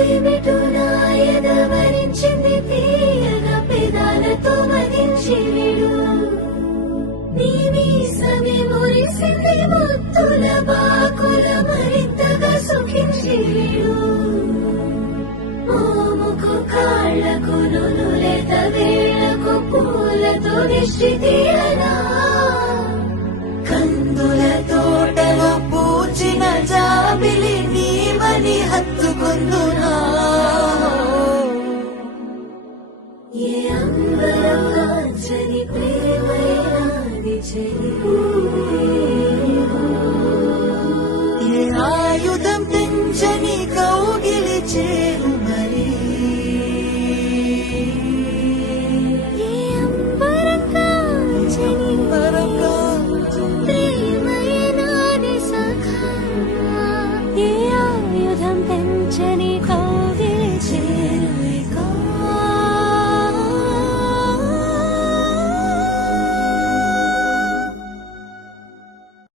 ఏమిటో నాయదవరించింది తీయగా పెదాలతో మదించిడు నీ మీసమే మురిసింది ముత్తుల బాకుల మరింతగా సుఖించిడు మోముకు కాళ్లకు నునులేత వేళ్లకు పూలతో నిశ్చితీయనా కందుల తోటలో పూచిన జాబిలి నీవని హత్తుకుందునా ఏ అంబరం కాంచని ప్రేమైనాది చెలి ఏ ఆయుధం తెంచని కౌగిలి చేరు మరి ఏ అంబరం కాంచని ప్రేమైనాది సఖా ఏ ఆయుధం తెంచని కౌగిలి